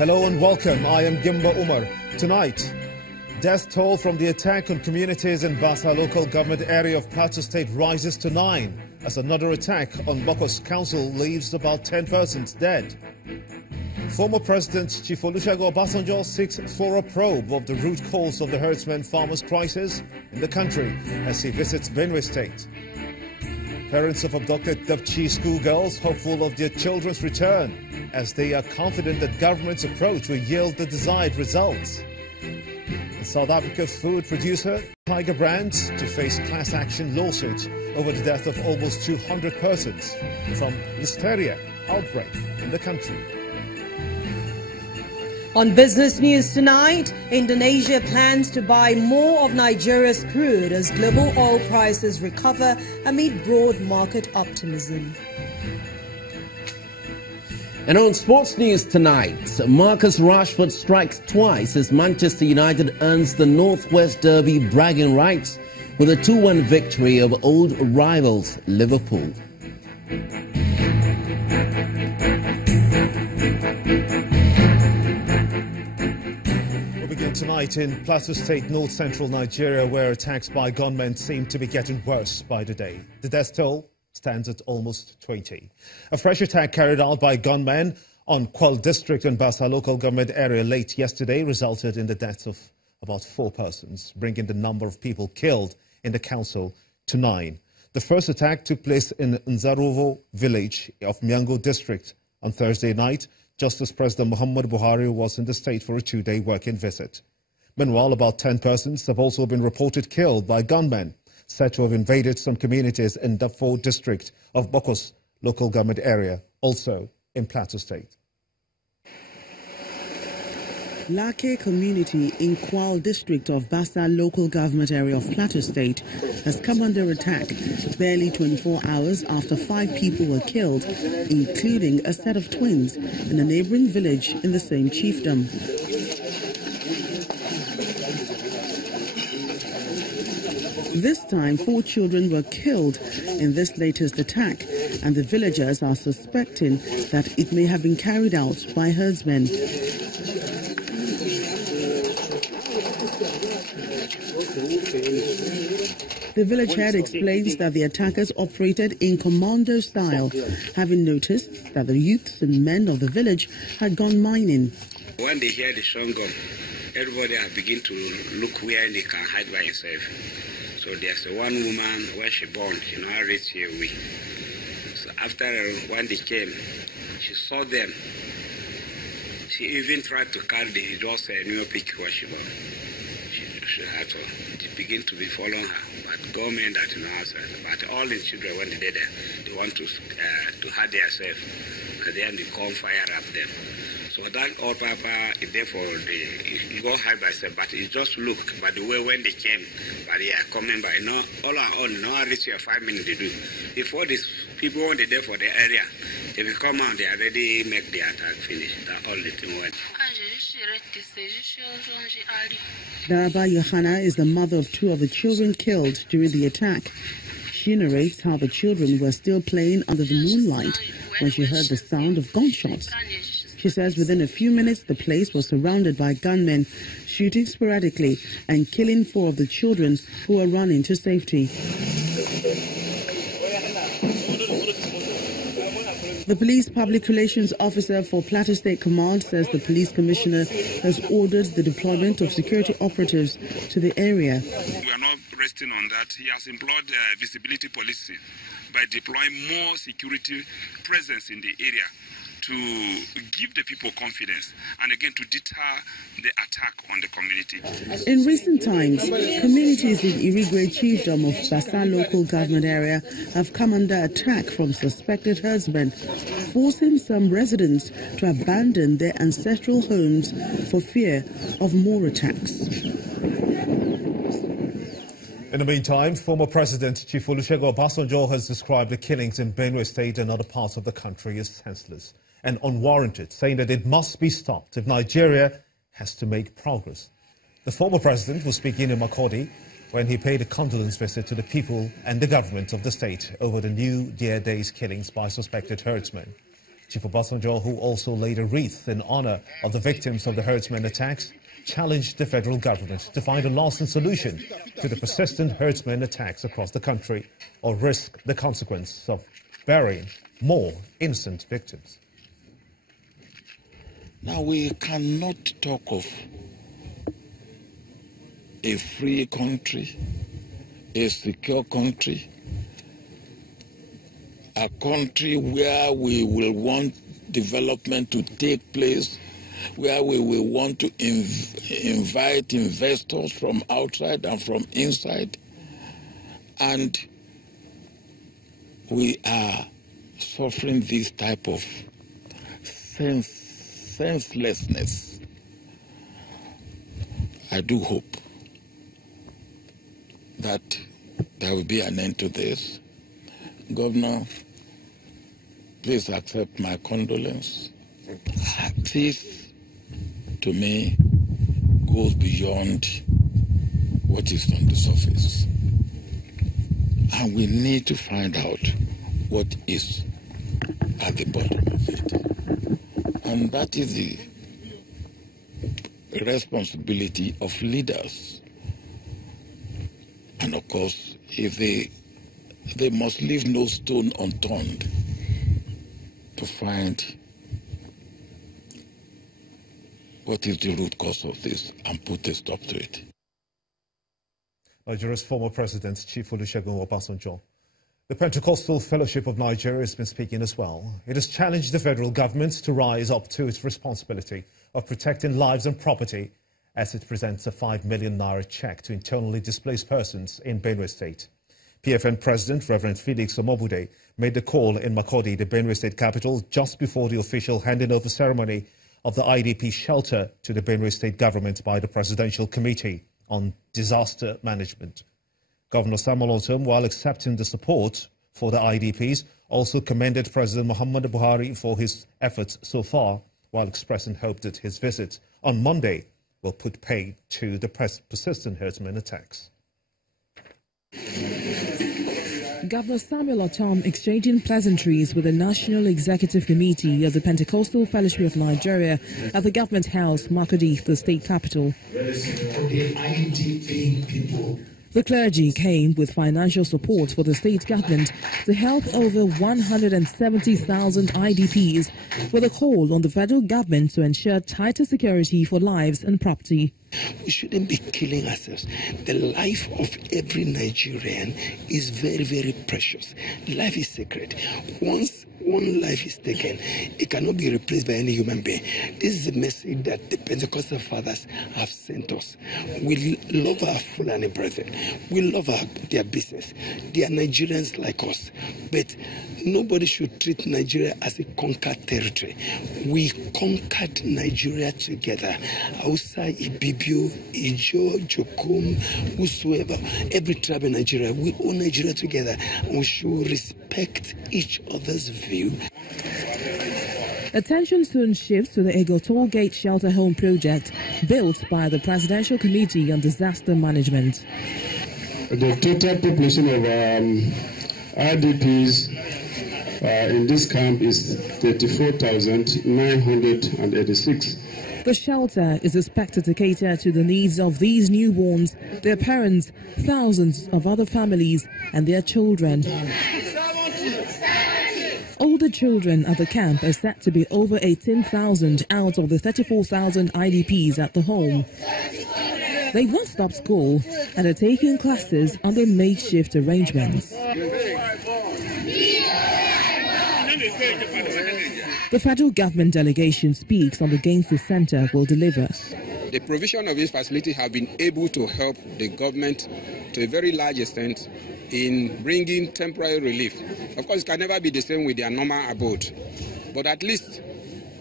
Hello and welcome. I am Gimba Umar. Tonight, death toll from the attack on communities in Basa local government area of Plateau State rises to 9 as another attack on Bokos Council leaves about 10 persons dead. Former President Chief Olusegun Obasanjo seeks for a probe of the root cause of the herdsmen farmers crisis in the country as he visits Benue State. Parents of abducted Dapchi schoolgirls hopeful of their children's return as they are confident that government's approach will yield the desired results. And South Africa's food producer Tiger Brands to face class action lawsuit over the death of almost 200 persons from listeria outbreak in the country. On business news tonight, Indonesia plans to buy more of Nigeria's crude as global oil prices recover amid broad market optimism. And on sports news tonight, Marcus Rashford strikes twice as Manchester United earns the Northwest Derby bragging rights with a 2-1 victory over old rivals Liverpool. Tonight in Plateau State, north-central Nigeria, where attacks by gunmen seem to be getting worse by the day. The death toll stands at almost 20. A fresh attack carried out by gunmen on Kwal district in Basa local government area late yesterday resulted in the deaths of about 4 persons, bringing the number of people killed in the council to 9. The first attack took place in Nzarovo village of Miango district on Thursday night, just as President Muhammad Buhari was in the state for a 2-day working visit. Meanwhile, about 10 persons have also been reported killed by gunmen said to have invaded some communities in Dafo district of Bokos local government area, also in Plateau State. Lake community in Kwal district of Basa local government area of Plateau State has come under attack barely 24 hours after 5 people were killed, including a set of twins in a neighboring village in the same chiefdom. This time, 4 children were killed in this latest attack, and the villagers are suspecting that it may have been carried out by herdsmen. The village head explains that the attackers operated in commando style, having noticed that the youths and men of the village had gone mining. When they hear the song gun, everybody begin to look where they can hide by themselves. So there's one woman where she born, she now reached here. So after when they came, she saw them. She even tried to carry the just a new pick where she born. She had to begin to be following her, but government that but all the children when they there, they want to hide themselves, and then they come fire up them. So that all papa is therefore you go hide by self, but it just look by the way when they came, but they are coming by no all no reach your 5 minutes they do. Before these people when they there for the area, they will come out, they already make the attack finish. That all the thing went. Daraba Yohana is the mother of 2 of the children killed during the attack. She narrates how the children were still playing under the moonlight when she heard the sound of gunshots. She says within a few minutes the place was surrounded by gunmen, shooting sporadically and killing 4 of the children who were running to safety. The police public relations officer for Plateau State Command says the police commissioner has ordered the deployment of security operatives to the area. We are not resting on that. He has employed visibility policing by deploying more security presence in the area to give the people confidence and again to deter the attack on the community. In recent times, communities in Irigwe chiefdom of Basa local government area have come under attack from suspected herdsmen, forcing some residents to abandon their ancestral homes for fear of more attacks. In the meantime, former President Chief Olusegun Obasanjo has described the killings in Benue State and other parts of the country as senseless and unwarranted, saying that it must be stopped if Nigeria has to make progress. The former president was speaking in Makurdi when he paid a condolence visit to the people and the government of the state over the new Dear Days killings by suspected herdsmen. Chief Obasanjo, who also laid a wreath in honor of the victims of the herdsmen attacks, challenged the federal government to find a lasting solution to the persistent herdsmen attacks across the country, or risk the consequence of burying more innocent victims. Now, we cannot talk of a free country, a secure country, a country where we will want development to take place, where we will want to invite investors from outside and from inside, and we are suffering this type of senselessness. I do hope that there will be an end to this. Governor, please accept my condolence. This, to me, goes beyond what is on the surface. And we need to find out what is at the bottom of it. And that is the responsibility of leaders. And of course, if they must leave no stone unturned to find what is the root cause of this and put a stop to it. Nigeria's former President, Chief Olusegun Obasanjo. The Pentecostal Fellowship of Nigeria has been speaking as well. It has challenged the federal government to rise up to its responsibility of protecting lives and property as it presents a 5 million naira check to internally displaced persons in Benue State. PFN President Reverend Felix Omobude made the call in Makurdi, the Benue State capital, just before the official handing over ceremony of the IDP shelter to the Benue State government by the Presidential Committee on Disaster Management. Governor Samuel Ortom, while accepting the support for the IDPs, also commended President Muhammadu Buhari for his efforts so far, while expressing hope that his visit on Monday will put paid to the persistent herdsmen attacks. Governor Samuel Ortom exchanging pleasantries with the National Executive Committee of the Pentecostal Fellowship of Nigeria at the Government House, Makurdi, the state capital. The clergy came with financial support for the state government to help over 170,000 IDPs, with a call on the federal government to ensure tighter security for lives and property. We shouldn't be killing ourselves. The life of every Nigerian is very, very precious. Life is sacred. Once one life is taken, it cannot be replaced by any human being. This is the message that the Pentecostal fathers have sent us. We love our Fulani brethren. We love their business. They are Nigerians like us. But nobody should treat Nigeria as a conquered territory. We conquered Nigeria together. Hausa, Ibibio, Ijo, Jokum, whosoever, every tribe in Nigeria, we own Nigeria together. And we should respect each other's view. Attention soon shifts to the Ego Toll Gate Shelter Home project built by the Presidential Committee on Disaster Management. The total population of IDPs in this camp is 34,986. The shelter is expected to cater to the needs of these newborns, their parents, thousands of other families, and their children. Older children at the camp are set to be over 18,000 out of the 34,000 IDPs at the home. They've not stopped school and are taking classes under makeshift arrangements. The federal government delegation speaks on the gains the center will deliver. The provision of this facility have been able to help the government to a very large extent in bringing temporary relief. Of course, it can never be the same with their normal abode, but at least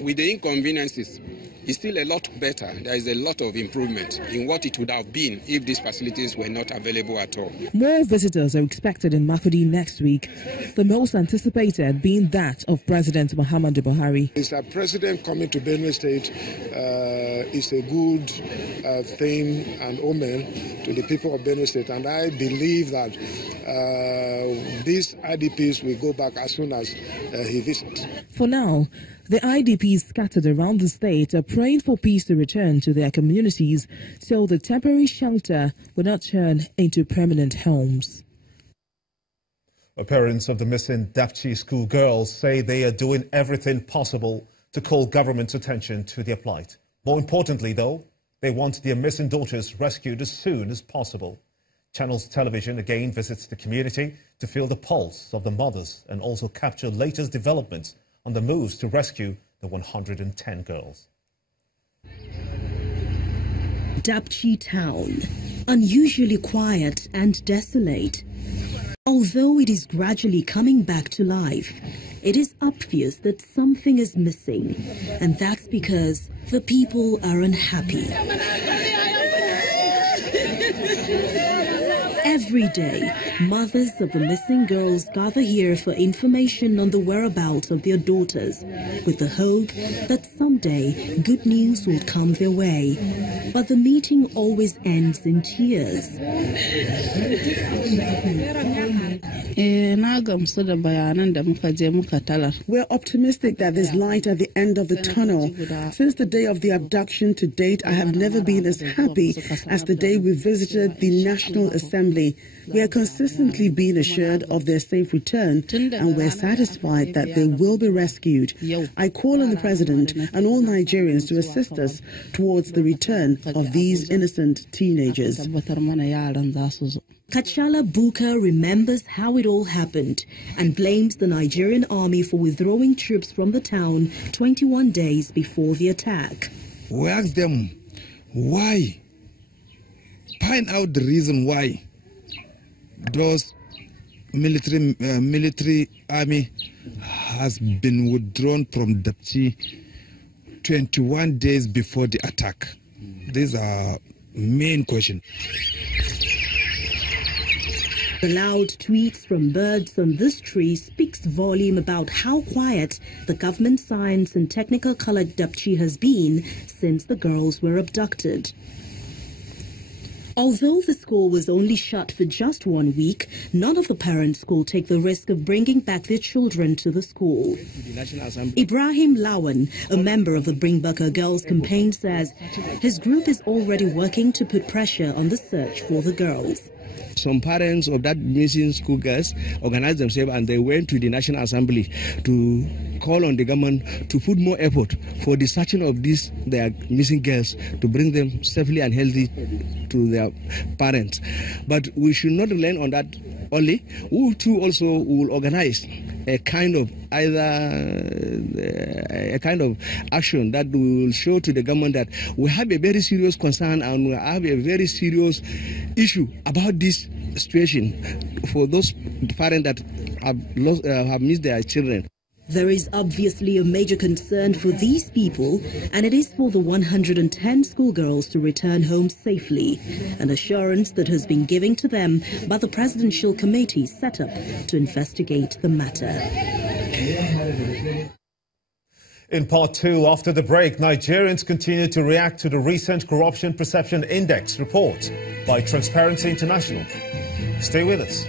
with the inconveniences, is still a lot better. There is a lot of improvement in what it would have been if these facilities were not available at all. More visitors are expected in Makurdi next week, the most anticipated being that of President Muhammadu Buhari. Mr. President coming to Benue State is a good thing and omen to the people of Benue State, and I believe that these IDPs will go back as soon as he visits. For now, the IDPs scattered around the state are praying for peace to return to their communities so the temporary shelter will not turn into permanent homes. Parents of the missing Dapchi school girls say they are doing everything possible to call government's attention to their plight. More importantly, though, they want their missing daughters rescued as soon as possible. Channels Television again visits the community to feel the pulse of the mothers and also capture latest developments on the moves to rescue the 110 girls. Dapchi town, unusually quiet and desolate. Although it is gradually coming back to life, it is obvious that something is missing, and that's because the people are unhappy. Every day, mothers of the missing girls gather here for information on the whereabouts of their daughters, with the hope that someday good news will come their way. But the meeting always ends in tears. We're optimistic that there's light at the end of the tunnel. Since the day of the abduction to date, I have never been as happy as the day we visited the National Assembly. We are consistently being assured of their safe return, and we're satisfied that they will be rescued. I call on the President and all Nigerians to assist us towards the return of these innocent teenagers. Kachala Buka remembers how it all happened and blames the Nigerian army for withdrawing troops from the town 21 days before the attack. We asked them why. Find out the reason why those military army has been withdrawn from Dapchi 21 days before the attack. These are main question. The loud tweets from birds on this tree speaks volume about how quiet the government science and technical college Dapchi has been since the girls were abducted. Although the school was only shut for just 1 week, none of the parents will take the risk of bringing back their children to the school. Ibrahim Lawan, a member of the Bring Back Our Girls campaign, says his group is already working to put pressure on the search for the girls. Some parents of that missing schoolgirls organized themselves and they went to the National Assembly to call on the government to put more effort for the searching of their missing girls, to bring them safely and healthy to their parents. But we should not rely on that only. We too also will organize a kind of action that will show to the government that we have a very serious concern and we have a very serious issue about this situation for those parents that have missed their children. There is obviously a major concern for these people, and it is for the 110 schoolgirls to return home safely, an assurance that has been given to them by the presidential committee set up to investigate the matter. In part two, after the break, Nigerians continue to react to the recent Corruption Perception Index report by Transparency International. Stay with us.